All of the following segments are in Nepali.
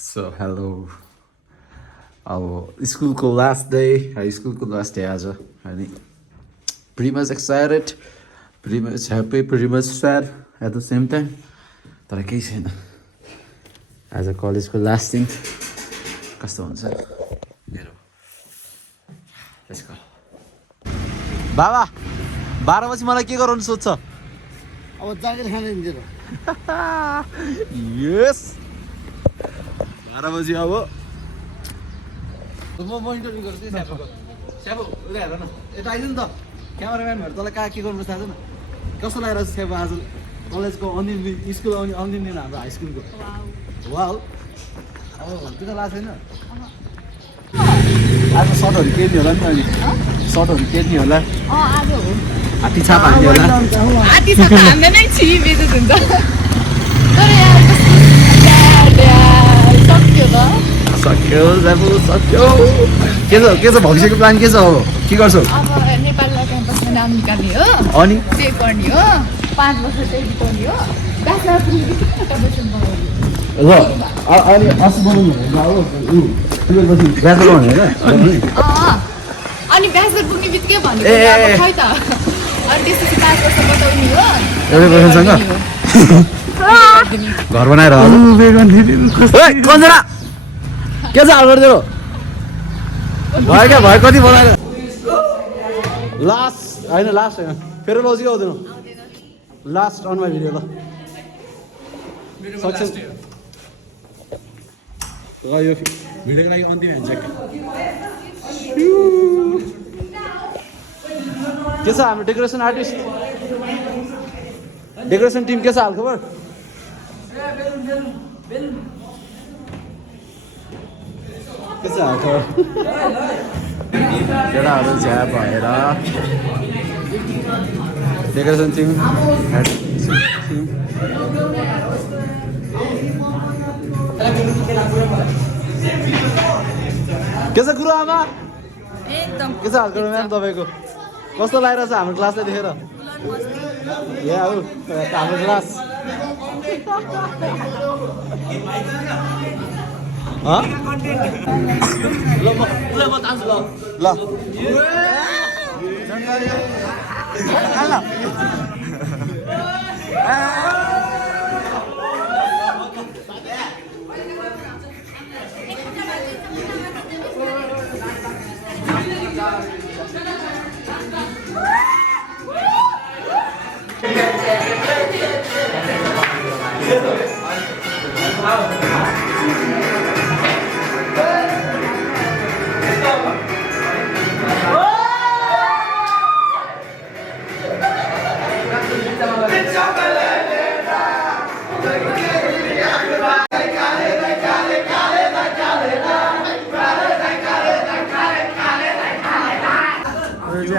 सो हेलो अब स्कुलको लास्ट डे हाई स्कुलको लास्ट डे आज अनि pretty much excited, pretty much happy, pretty much sad at the same time. तर केही छैन आज कलेजको लास्ट दिन कस्तो हुन्छ हेरौँ। Let's go. बाबा 12 बजी मलाई के गराउनु सोध्छ? अब जागिर खाने दिन्छ यस 12 बजी अब म इन्टरभ्यू गर्छु स्यापोको स्यापो उता हेर न यता आइज नि त क्यामेराम्यानहरू तँलाई कहाँ के गर्नु थाहा छैन कस्तो लागेर स्यापो आज कलेजको अन्तिम दिन स्कुल आउने अन्तिम दिन हाम्रो हाई स्कुलको वाउ अब त्यो त लाग्छ छैन आज सर्टहरू केही होला नि अनि सर्टहरू केही होला आज हो हात्ती छाप हान्ने होला हात्ती छाप हान्ने नै छि बेजत हुन्छ तर यार सक्यो त सक्यो जाबु सक्यो के छ भविष्यको प्लान के छ अब के गर्छौ अब नेपाललाई क्याम्पसमा नाम निकाल्ने हो अनि पे गर्ने हो 5 वर्ष चाहिँ बिताउने हो ब्याचलर पुग्ने बित्तिकै प्रदर्शन बनाउने ल अनि अस बनाउनु होइन अब पछि ब्याचलर भने हैन अनि ब्याचलर पुग्ने बित्तिकै भने ए, अब खै त अनि त्यसपछि 5 वर्ष बताउने हो एउटै पर्सनसँग घर बनाएर कन्जना के छ हाल गरिदियो भयो क्या भयो कति बनाएर लास्ट होइन लास्ट होइन फेरि लजिक आउँदैन लास्ट अन माई भिडियो ल सक्सेस यो भिडियोको लागि अन्तिम ह्यान्डसेक के छ हाम्रो डेकोरेसन आर्टिस्ट डेकोरेसन टिम के छ हाल खबर के छ हाल खबर केटाहरू झ्या भएर डेकोरेसन टिम के छ गुरु आमा एकदम के छ हाल खबर म्याम तपाईँको कस्तो लागिरहेछ हाम्रो क्लासलाई देखेर यहाँ हो हाम्रो क्लास ल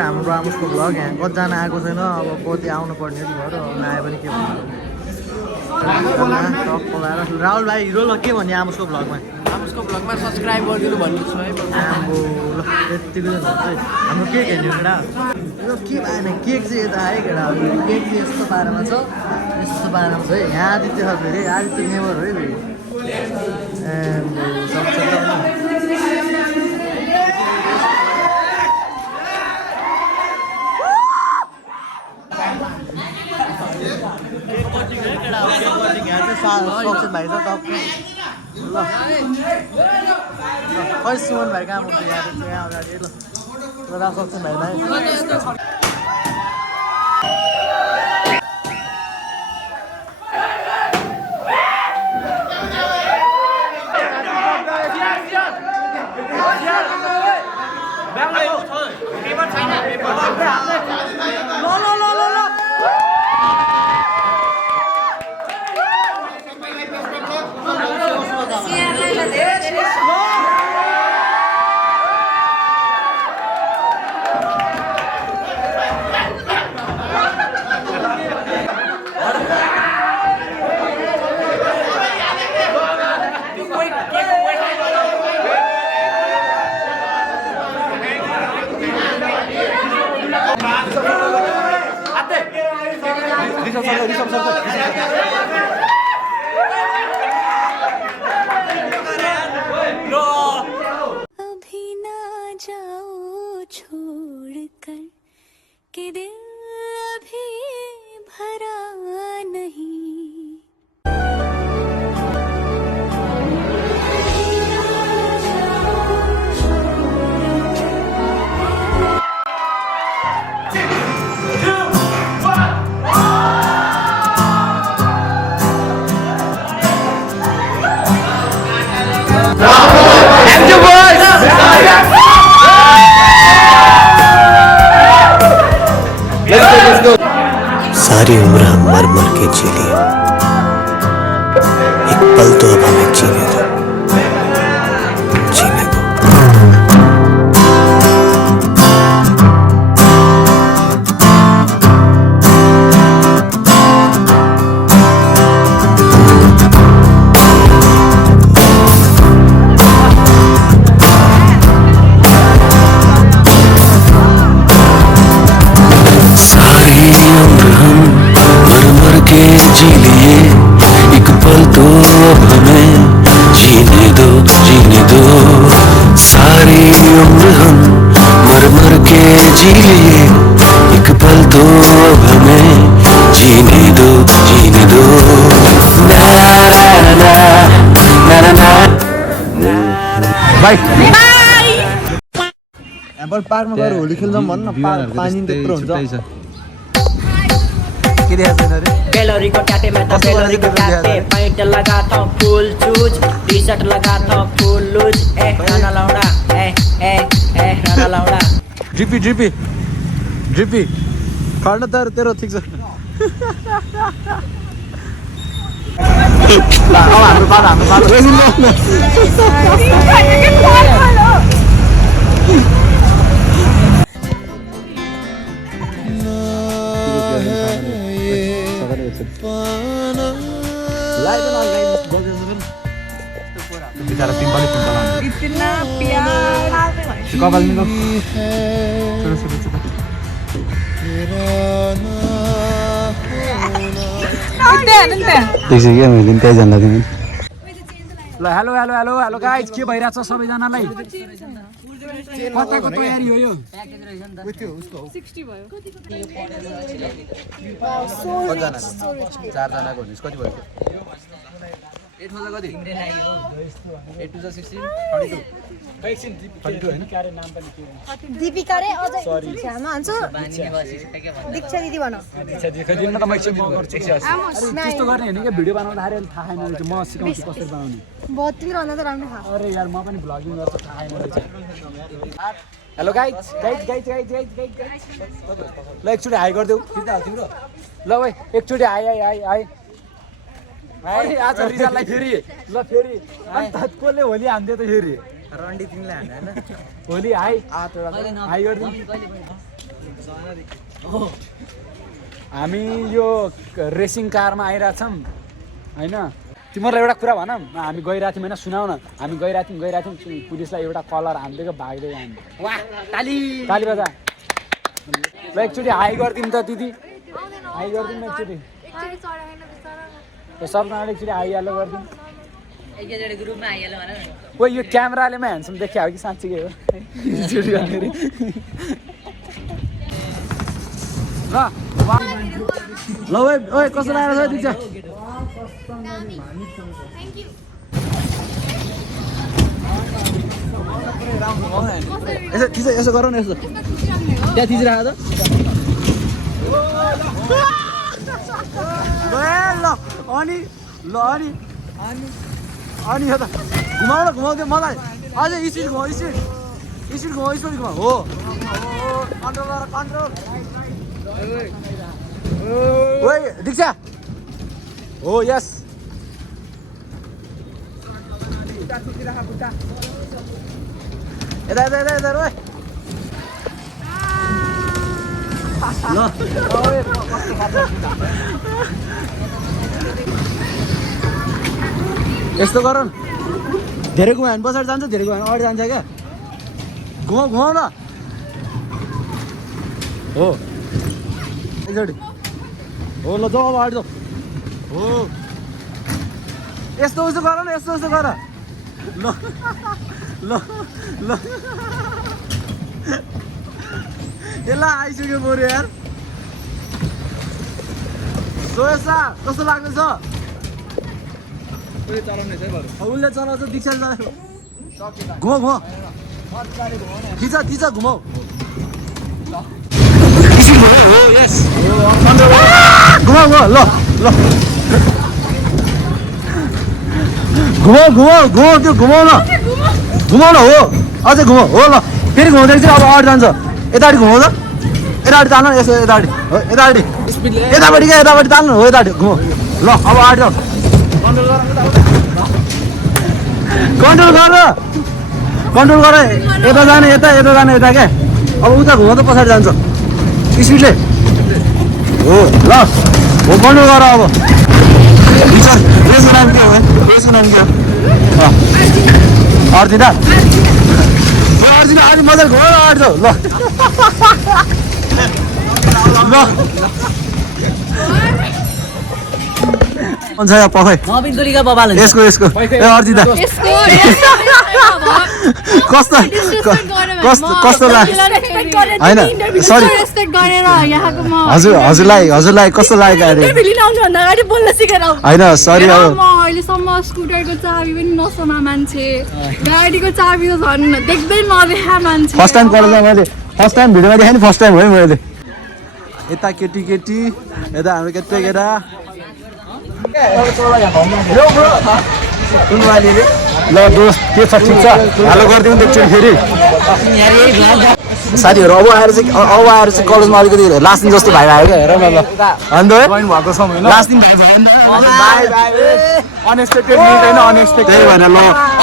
हाम्रो आमुसको भ्लग यहाँ कतिजना आएको छैन अब कति आउनु पर्ने घर नआए पनि के भन्नु टप बोलाएर राहुल भाइ हिरो ल के भन्ने आमुसको भ्लगमा सब्सक्राइब गरिदिनु भन्नु छ है आम्बो ल यतिको चाहिँ हुन्छ है हाम्रो केक हेर्ने केटा यो के भएन केक चाहिँ यता आयो केटा केक चाहिँ यस्तो पारामा छ यस्तो पारामा छ है यहाँ आदित्य छ फेरि आदित्य नेबर हो है फेरि आम्बो सक्छ त सक्सेस भाइ छ टप ल खै सुमन भाइ कहाँ हुन्छ यहाँ अगाडि ल सक्सेस भाइ भाइ Bye. सारी उम्र हम मर मर के जी लिए, एक पल तो अब हमें जीने दो, जीने दो। सारी उम्र हम मर मर के जी लिए, एक पल तो अब हमें जीने दो, जीने दो। सारी उम्र हम मर मर के जी लिए, एक पल तो अब हमें जीने दो, जीने दो। ना ना ना ना ना ना। बाई एम्पल पार्कमा गएर होली खेल्छौँ भन्न न, पानी त्यत्रो हुन्छ। के देखाएको छैन अरे? कैलोरी को टाटे में तो कैलोरी को टाटे पैंट लगाता हूँ फुल चूज टी शर्ट लगाता हूँ फुल लूज ए राना लौड़ा ए ए ए राना लौड़ा ड्रिपी ड्रिपी ड्रिपी खड्न त तेरो ठिक छ। ल अब हाम्रो पालो बिचारा पिम्पल इतना प्यार कपाल निको क्या मैले त्यही जान्दा तिमी। ल hello hello hello hello guys के भइरहेछ सबैजनालाई कताको तयारी हो यो चारजनाको हुने कति भयो? 8 मा कति? 8 to 16 32 दीपिका रे अझै छ्यामा भन्छु दीक्षा दिदी भन त्यस्तो गर्ने होइन क्या भिडियो बनाउँदाखेरि अहिले थाहा छैन रहेछ म सिकाउँछु कसरी बनाउने 32 भन्दा त राम्रो थाहा अरे यार म पनि भ्लगिङ गर्छु थाहा छैन रहेछ hello guys guys guys guys guys guys ल एकचोटि हाई गरिदेऊ तिम्रो ल भाइ एकचोटि high high high high high आज रिजल्टलाई फेरि ल फेरि अन्त कसले होली हान्थ्यो त फेरि रन्डी तिमीले हान्ने होइन? होली हाई हाई गरिदिउँ हामी यो रेसिङ कारमा आइरहेछौँ होइन। तिमीहरूलाई एउटा कुरा भन हामी गइरहेको थियौँ होइन सुनाउ न हामी गइरहेको थियौँ पुलिसलाई एउटा कलर हानिदिएको भाग्दै हामी वाह ताली ताली बजा ल एकचोटि हाई गरिदिउँ त दिदी हाई गरिदिउँ न एकचोटि सबजनाले एकचोटि हाइहाल्यो गरिदिउँ ओ यो क्यामेराले मा ह्यान्डसम देखियो कि साँच्चीकै हो ल ओए कस्तो लागेको छ दिक्षा यसो यसो गर न यसो त्यहाँ थिचिराख त ल अनि ल अनि अनि यो त घुमाउ न घुमाउँदै मलाई अझै स्पिड घुमाउ स्पिड घुमाउ स्पिड घुमाउ हो कन्ट्रोल गर कन्ट्रोल ओए दीक्षा हो यस यता यता यता यता ओए ल यस्तो गर न धेरै घुमायो भने पछाडि जान्छ धेरै घुमायो भने अगाडि जान्छ क्या घुमाउ घुमाउ न हो एकचोटि हो ल जाऊ अब अगाडि जाऊ हो यस्तो उस्तो गर न यस्तो उस्तो गर ल ल ल यसलाई आइसक्यो बरु यार सोएसा कस्तो लाग्दैछ उसले चलाउँछ दीक्षा घुमाउ घुमाउ थिच थिच घुमाउ हो यस घुमाउ घुमाउ ल ल घुमाउ घुमाउ घुमाउ त्यो घुमाउ न घुमाउ न हो अझै घुमाउ हो ल फेरि घुमाउँदाखेरि चाहिँ अब अगाडि जान्छ यतापट्टि घुमाउ त यतापट्टि जान यसो यतापट्टि हो यतापट्टि यतापट्टि क्या यतापट्टि तान्नु हो यता घुम ल अब आँट्यो कन्ट्रोल गर यता जाने यता जाने यता क्या अब उता घुम त पछाडि जान्छ स्पिडले हो ल हो कन्ट्रोल गर अब रेसको नाम के हो अर्जिना अलि मजाले घुम आँट्छ ल हुन्छ यहाँ पखै नवीन गोलीका बबाल हुन्छ यसको ए अर्जिता कस्तो होइन सरी हजुरलाई कस्तो लाग्यो अरे होइन सरी अब अहिलेसम्म स्कुटरको चाबी पनि नसमा मान्छे गाडीको चाबी त झन् देख्दै नदेखा मान्छे फर्स्ट टाइम कलेजमा मैले फर्स्ट टाइम भिडियोमा देखाएँ नि फर्स्ट टाइम है मैले यता केटी यता हाम्रो केटा ल दोस्त के छ ठिक छ हालो गरिदिउँ एकचोटि फेरि साथीहरू अब आएर चाहिँ कलेजमा अलिकति लास्ट दिन जस्तो भाइ आयो क्या हेर न ल अन्त लास्ट दिन भाइ भयो अनएक्सपेक्टेड मिट होइन अनएक्सपेक्टेड त्यही भएर ल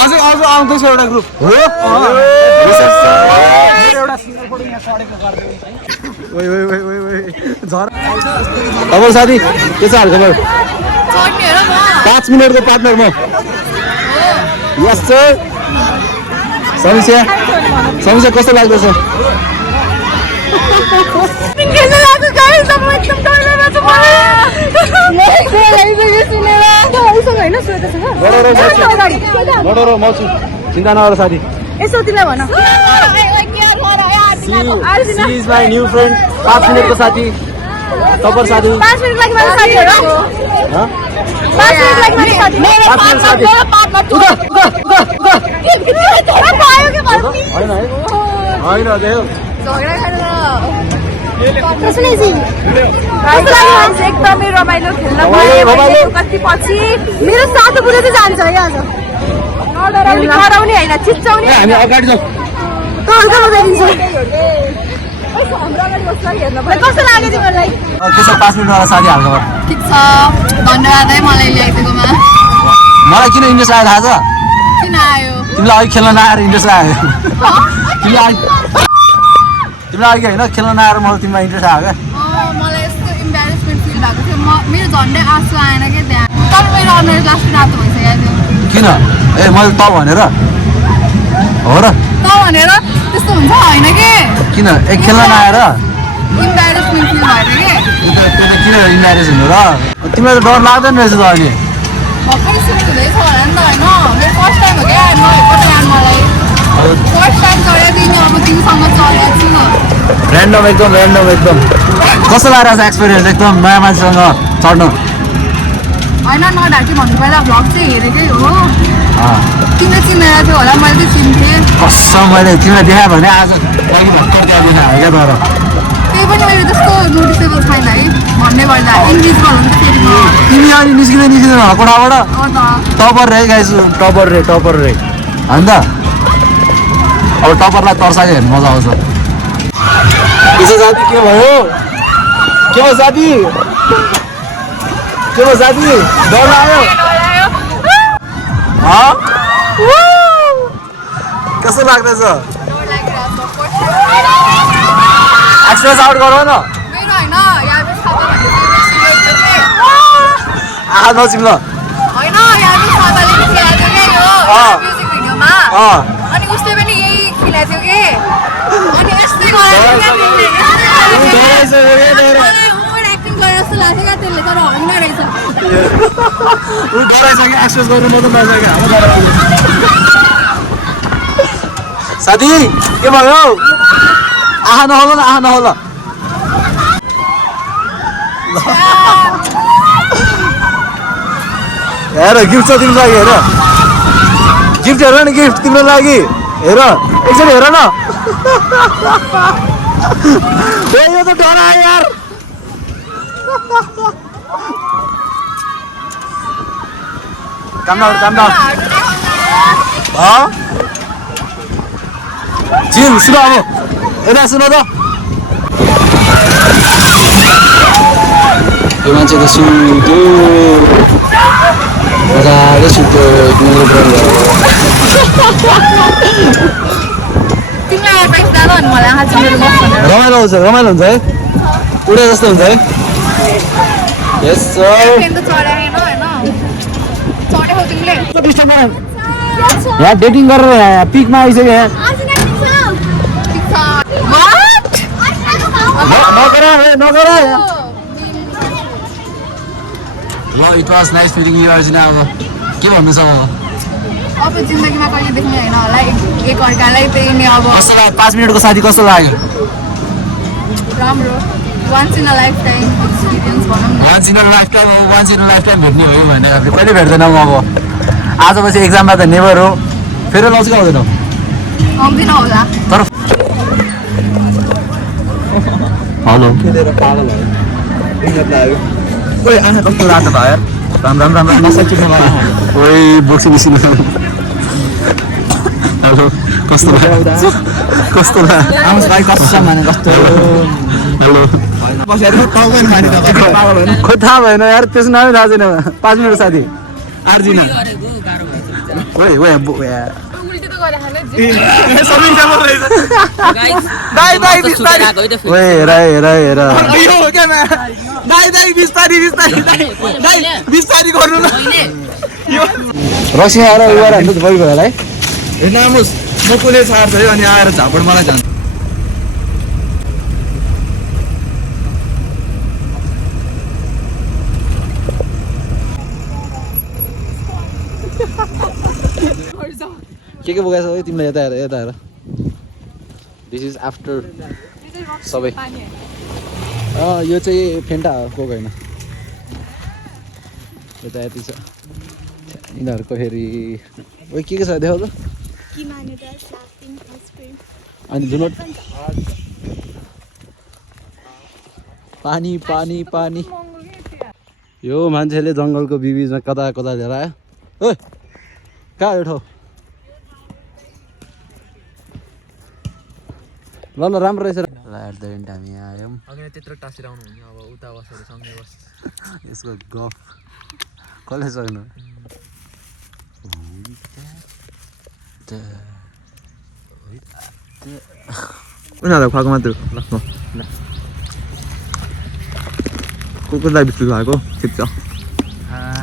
अझै आउँदैछ एउटा ग्रुप हो खबर साथी के छ हाल खबर 5 मिनटको पार्टनर म यस सर समीक्षा कस्तो लाग्दैछ चिन्ता नगर साथी यसो तिमीलाई भन She is my new friend 5 मिनटको साथी टपर साथी 5 मिनट लागि मेरो साथी हो 5 मिनट लागि मेरो साथी मेरो पार्टनर होइन देऊ झगडा सुनेसी एकदमै रमाइलो खेल्न गयो कति पछि मेरो साथी पुरै चाहिँ जान्छ है आज कराउने होइन चिच्चाउने हामी अगाडि जाउँ कस्तो लाग्यो तिमीलाई के छ 5 मिनटवाला साथी हाल्नु ठिक छ धन्यवाद है मलाई ल्याइदिएकोमा मलाई किन इन्ट्रेस्ट आयो थाहा छ किन आयो तिमीलाई अघि खेल्न नआएर इन्ट्रेस्ट आयो तिमीलाई अघि होइन खेल्न नआएर मलाई तिमीलाई इन्ट्रेस्ट आयो क्या मलाई यस्तो इम्बेरेसमेन्ट फिल भएको थियो मेरो झन्डै आँसु आएन क्या त्यहाँ तर मेरो अनुहार लास्ट रातो भइसकेको थियो किन ए मैले त भनेर हो र त भनेर त्यस्तो हुन्छ होइन कि किन खेल्न नआएर इम्बेरेसमेन्ट फिल भएर कि किन इन्ट्रेस्ट हुनु र तिमीलाई त डर लाग्दैन रहेछ त अनि भर्खरै सुरु हुँदैछ होला नि त होइन मेरो फर्स्ट टाइम हो क्या नभएको यहाँ मलाई फर्स्ट टाइम चढेको थिएँ अब तिमीसँग चढेको छु ऱ्यान्डम एकदम कस्तो लागेको छ एक्सपिरियन्स एकदम नयाँ मान्छेसँग चढ्नु होइन नढाकी भन्नु पहिला भ्लग चाहिँ हेरेकै हो तिमीले चिनेर थियो होला मैले चाहिँ चिन्थेँ कसम मैले तिमीलाई देखायो भने आज अघि भर्खर त्यहाँ देखायो क्या तर त्यही पनि मेरो त्यस्तो नोटिसेबल छैन है भन्ने गर्दा इन्भिजिबल हुन्छ फेरि म तिमी अनि निस्किँदैन कोठाबाट हो त टपर रे गाइस टपर रे होइन त अब टपरलाई तर्सायो हेर्नु मजा आउँछ यसो साथी के भयो साथी डर लाग्यो कस्तो लाग्दैछ एक्सप्रेस आउट गरौ न मेरो होइन याबिस थापा भन्ने आहा नचिम्ल होइन याबिस थापाले खेलाएको थियो क्या यो म्युजिक भिडियोमा अनि उसले पनि यही खेलाएको थियो कि अनि यस्तै एक्टिङ गरेर जस्तो लाग्थ्यो क्या त्यसले तर होइन रहेछ ऊ डराइसक्यो एक्सप्रेस गर्नु मात्रै नसक्यो साथी के भयो आहा नहोला हेर गिफ्ट छ तिम्रो लागि हेर गिफ्ट हेर न गिफ्ट तिम्रो लागि हेर एकचोटि हेर न ए यो त डरायो यार काम डाउन चिल सुन अब यता सुन त त्यो मान्छे त सुत्यो मजाले सुत्यो तिमीलाई एडभाइस दादा अनि मलाई आज मेरो बस रमाइलो हुन्छ है उडे जस्तो हुन्छ है यस सर ट्रेन त चढाएन होइन चढेको तिमीले यहाँ डेटिङ गरेर यहाँ पिकमा आइसक्यो यहाँ नगर ल it was nice meeting you arjuna अब के भन्नु छ अब जिन्दगीमा कहिले देख्ने होइन होला एक अर्कालाई त्यही नै अब कस्तो लाग्यो 5 मिनटको साथी कस्तो लाग्यो राम्रो once in a lifetime experience भनौँ न once in a lifetime भेट्ने हो भने कहिले भेट्दैनौँ अब आजपछि एक्जाममा त नेभर हो फेरि लाउँछ कि आउँदैनौ आउँदैन होला तर हेलो ओइ आँखा कस्तो रातो भयो यार राम नसा चिप्नु भयो ओइ बोक्सी बिसिनु हेलो कस्तो भयो आउँछ भाइ कस्तो माने कस्तो हेलो खोइ थाहा भएन यार त्यसको नामै थाहा छैन 5 मिनट साथी आर्जिना ओइ उल्टी त गरे खाने ओइ हेर रक्सी आएर उयो हान्नु त भइगयो होला है हेर्नुहोस् म कसले छाड्छ है अनि आएर झापड मलाई जान्छ के बोकाएको छ है तिमीलाई यता हेर दिस इज आफ्टर सबै यो चाहिँ फेन्टा हो कोक होइन यता यति छ यिनीहरूको फेरि ओइ के छ देखाउ त अनि जुनोट पानी यो मान्छेले जङ्गलको बिचमा कता लिएर आयो ओ कहाँ यो ठाउँ ल राम्रो रहेछ ल एट द एन्ड हामी आयौँ अघि त्यत्रो टाँसेर आउनु हुने अब उता बसेर सँगै बस यसको गफ कसले सक्नु उनीहरूलाई खुवाएको मात्र ल कुकुरलाई बिस्कुट खुवाएको ठिक छ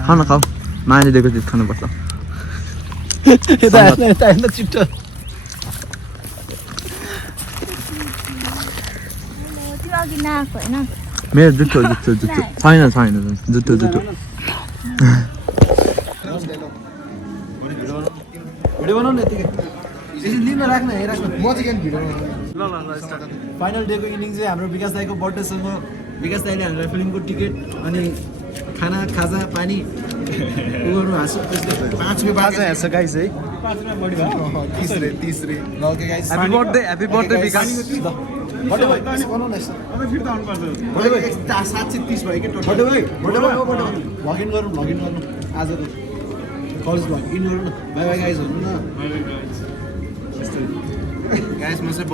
खाऊ न खाऊ माने दिएको चिज खानुपर्छ यता छिट्टो मेरो जुठो छैन जुठो भिडियो बनाउ न यतिकै लिन राख्न म चाहिँ किन भिडियो फाइनल डेको इनिङ चाहिँ हाम्रो विकास दाईको बर्थडेसँग विकास दाईले हामीलाई फिल्मको टिकट अनि खाना खाजा पानी गर्नु हाँसो 5 रुपियाँ बाजा हेर्छ गाइस है 5 रुपियाँ बढी भयो 30 रे ल ओके गाइस ह्यापी बर्थडे विकास बर्थडे भाइ बनाउन अब फिर्ता आउनु पर्छ बर्थडे भाइ 730 भयो के टोटल बर्थडे भाइ लगइन गरौँ आज त कलेज भ्लग इन गरौँ न बाई बाई गाइस भन्नु न बाई बाई गाइस म चाहिँ